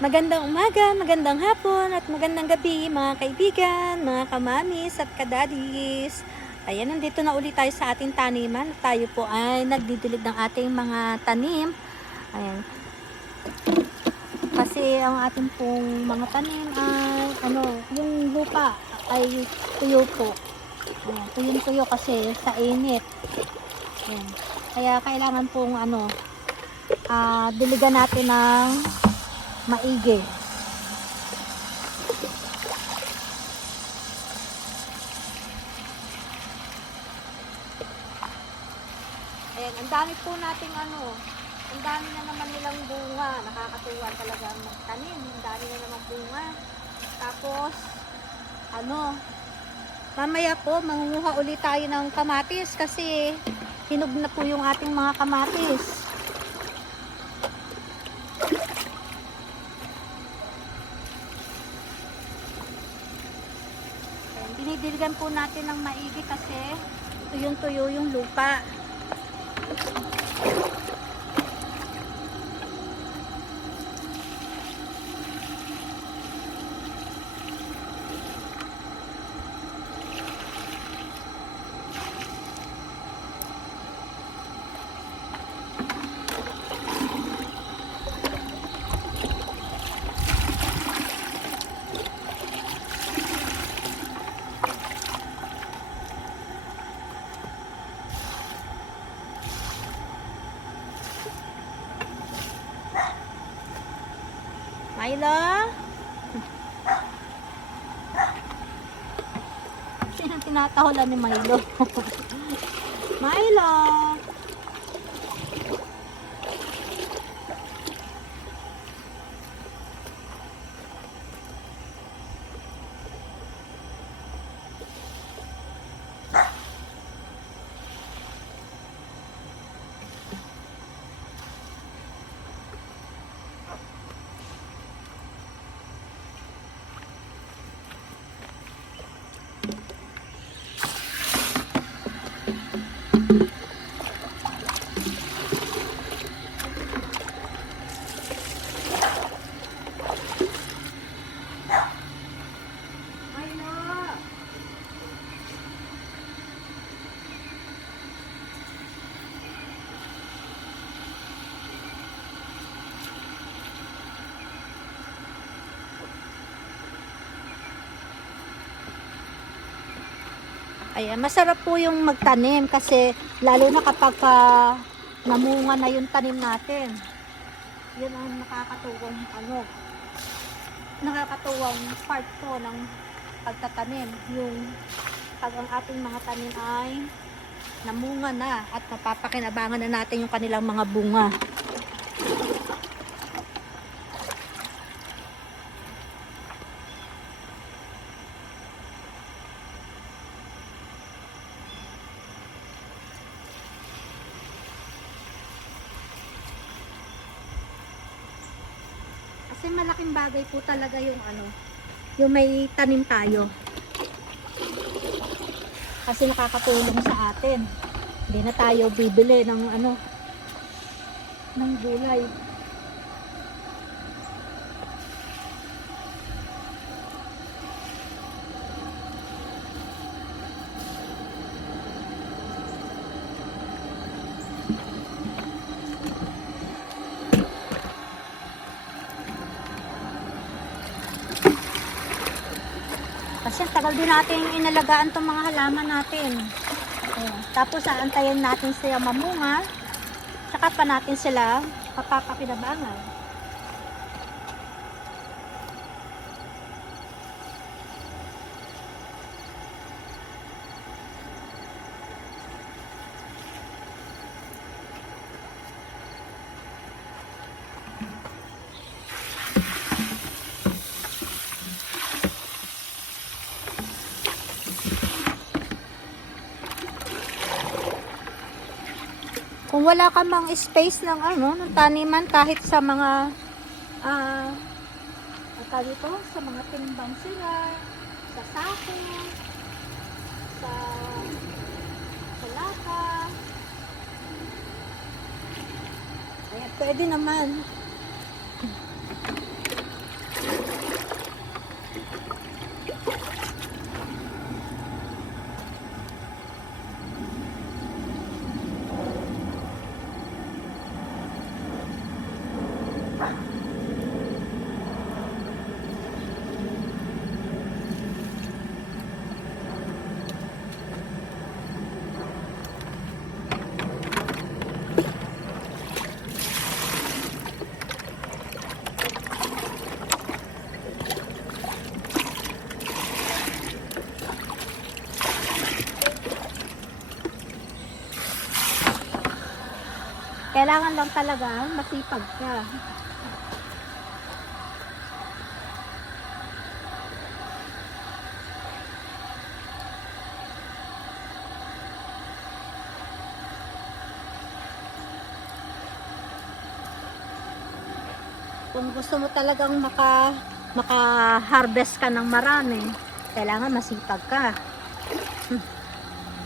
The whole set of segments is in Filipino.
Magandang umaga, magandang hapon, at magandang gabi mga kaibigan, mga kamamis at kadadis. Ayan, nandito na ulit tayo sa ating taniman. Tayo po ay nagdidilig ng ating mga tanim. Ayan. Kasi ang ating pong mga tanim ay, yung lupa ay tuyo po. Ayan, tuyong-tuyo kasi sa init. Ayan. Kaya kailangan pong diligan natin ng maigi. Ayan, ang dami po nating ang dami na naman nilang bunga. Nakakatuwa talaga ang magtanim. Ang dami na naman bunga. Tapos, mamaya po, mangunguha ulit tayo ng kamatis kasi hinog na po yung ating mga kamatis. Ayan, dinidiligan po natin ng maigi kasi tuyong-tuyo yung lupa. Milo? Sinang tinatahulan ni Milo? Milo? Ayan, masarap po yung magtanim kasi lalo na kapag namunga na yung tanim natin. Yun ang nakakatuwang part po ng pagtatanim. Yung pag ang ating mga tanim ay namunga na at napapakinabangan na natin yung kanilang mga bunga. Kasi malaking bagay po talaga yung yung may tanim tayo. Kasi nakakatulong sa atin. Hindi na tayo bibili ng ng gulay. Kasi tagal din natin inalagaan itong mga halaman natin. Ayan. Tapos aantayin natin sila mamunga. Saka pa natin sila papapakinabangan. Kung wala ka mang space ng ng taniman kahit sa mga sa mga timbang sila, sa sako, sa lata. Ayan, pwede naman. Kailangan lang talaga masipag ka. Kung gusto mo talagang maka-harvest ka ng marami, kailangan masipag ka.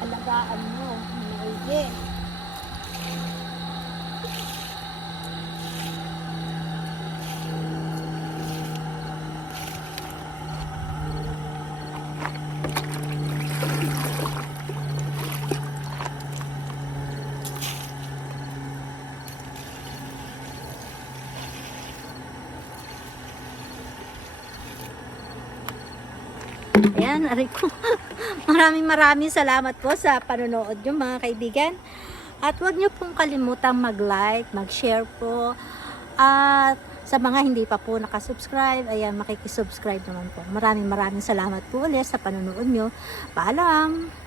Alagaan mo, maigi. Ayan, aray ko. Maraming salamat po sa panonood nyo mga kaibigan. At huwag nyo pong kalimutang mag-like, mag-share po. At sa mga hindi pa po nakasubscribe, ayan, makikisubscribe naman po. Maraming salamat po ulit sa panonood nyo. Paalam!